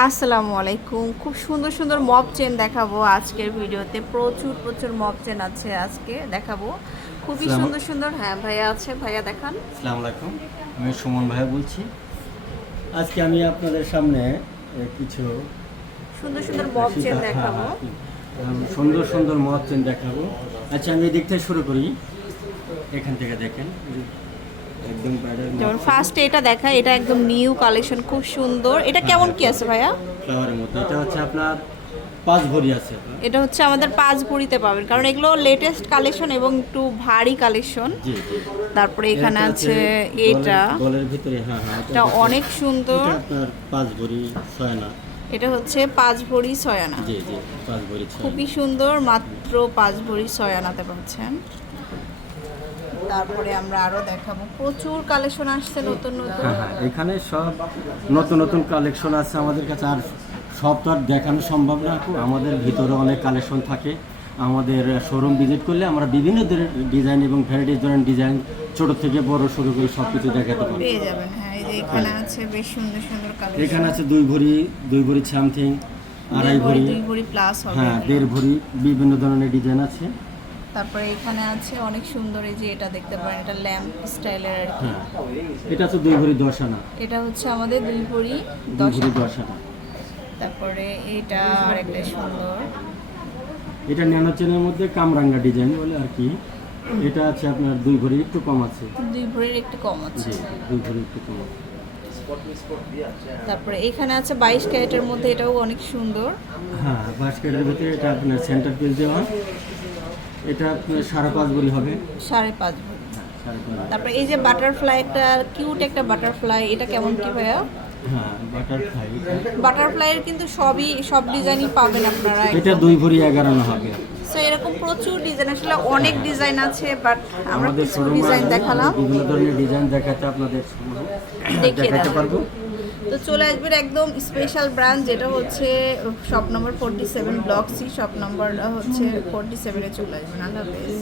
আসসালামু আলাইকুম। খুব সুন্দর সুন্দর মপ চেন দেখাবো আজকের ভিডিওতে। প্রচুর প্রচুর মপ চেন আছে আজকে দেখাবো। খুবই আসসালামু সুন্দর সুন্দর। হ্যাঁ ভাইয়া আছে, ভাইয়া দেখান। আসসালামু আলাইকুম। আমি সুমন ভাইয়া বলছি। আজকে আমি আপনাদের সামনে কিছু সুন্দর সুন্দর মপ চেন দেখাবো। সুন্দর সুন্দর মদ চেন দেখাবো। আচ্ছা, আমি এদিক থেকে শুরু করি। এখান থেকে দেখেন, একদম যেমন ফার্স্ট এটা দেখা, এটা একদম নিউ কালেকশন, খুব সুন্দর। এটা কেমন কি আছে ভাইয়া? ফ্লাওয়ারের মতো। এটা হচ্ছে আপনার 5 ভরি আছে। এটা হচ্ছে আমাদের 5 ভরিতে পাবেন, কারণ এগুলো লেটেস্ট কালেকশন এবং একটু ভারী কালেকশন। জি জি। তারপরে এখানে এটা আছে এটা, গলের ভিতরে। হ্যাঁ, এটা অনেক সুন্দর। এটা আপনার 5 ভরি 6 আনা। এটা হচ্ছে 5 ভরি 6 আনা। জি জি, 5 ভরি 6 আনা। খুবই সুন্দর, মাত্র 5 ভরি 6 আনাতে পাচ্ছেন। তারপরে আমরা আরো দেখাবো, প্রচুর কালেকশন আসছে নতুন নতুন। হ্যাঁ, এখানে সব নতুন নতুন কালেকশন আছে আমাদের কাছে। আর সব তো আর দেখানো সম্ভব না আপু, আমাদের ভিতরে অনেক কালেকশন থাকে। আমাদের শোরুম ভিজিট করলে আমরা বিভিন্ন ধরনের ডিজাইন এবং ভ্যারাইটিস ধরনের ডিজাইন, ছোট থেকে বড় শুরু করে সব কিছু দেখাতে পারবো। পেয়ে যাবেন। হ্যাঁ, এই যে এখানে আছে বেশ সুন্দর সুন্দর কালেকশন। এখানে আছে 2 ভরি সামথিং, 2.5 ভরি, 2 ভরি প্লাস হবে। হ্যাঁ 1.5 ভরি, বিভিন্ন ধরনের ডিজাইন আছে। তারপরে এখানে আছে অনেক সুন্দর, এই যে এটা দেখতে পারেন, এটা ল্যাম্প স্টাইলের আর কি। হ্যাঁ, এটা তো 2 ভরি 10 আনা। এটা হচ্ছে আমাদের 2 ভরি 2 10 ভরি আনা। 10 আনা। তারপরে এটা আরেকটা সুন্দর, এটা ন্যানো চেনের মধ্যে কামরাঙ্গা ডিজাইন বলে আর কি। এটা আছে আপনার 2 ভরি একটু কম আছে। 2 ভরির একটু কম আছে। জি, 2 ভরি একটু কম আছে। তারপরে এখানে আছে 22 ক্যারেটের মধ্যে, এটাও অনেক সুন্দর। হ্যাঁ, বাস্কেটের ভিতরে এটা আপনার সেন্টার পিস দেওয়া। এটা আপনার 5.5 ভরি হবে। 5.5 ভরি। 5.5। তারপরে এই যে বাটারফ্লাই, একটা কিউট একটা বাটারফ্লাই, এটা কেমন কি ভাইয়া? হ্যাঁ, বাটারফ্লাই। বাটারফ্লাইয়ের কিন্তু সব ডিজাইনই পাবেন আপনারা। এটা 2 ভরি 11 আনা হবে। সো এরকম প্রচুর ডিজাইন, আসলে অনেক ডিজাইন আছে, বাট আমরা আমাদের কিছু শোরুমে ডিজাইন দেখালাম, বিভিন্ন ধরনের ডিজাইন দেখাতে আপনাদের দেখিয়ে দেখাতে দেবো। পারবো। তো চলে আসবেন একদম স্পেশাল ব্রাঞ্চ, যেটা হচ্ছে shop number 47 block C, shop নম্বরটা হচ্ছে 47-এ চলে আসবেন। আল্লাহ হাফেজ।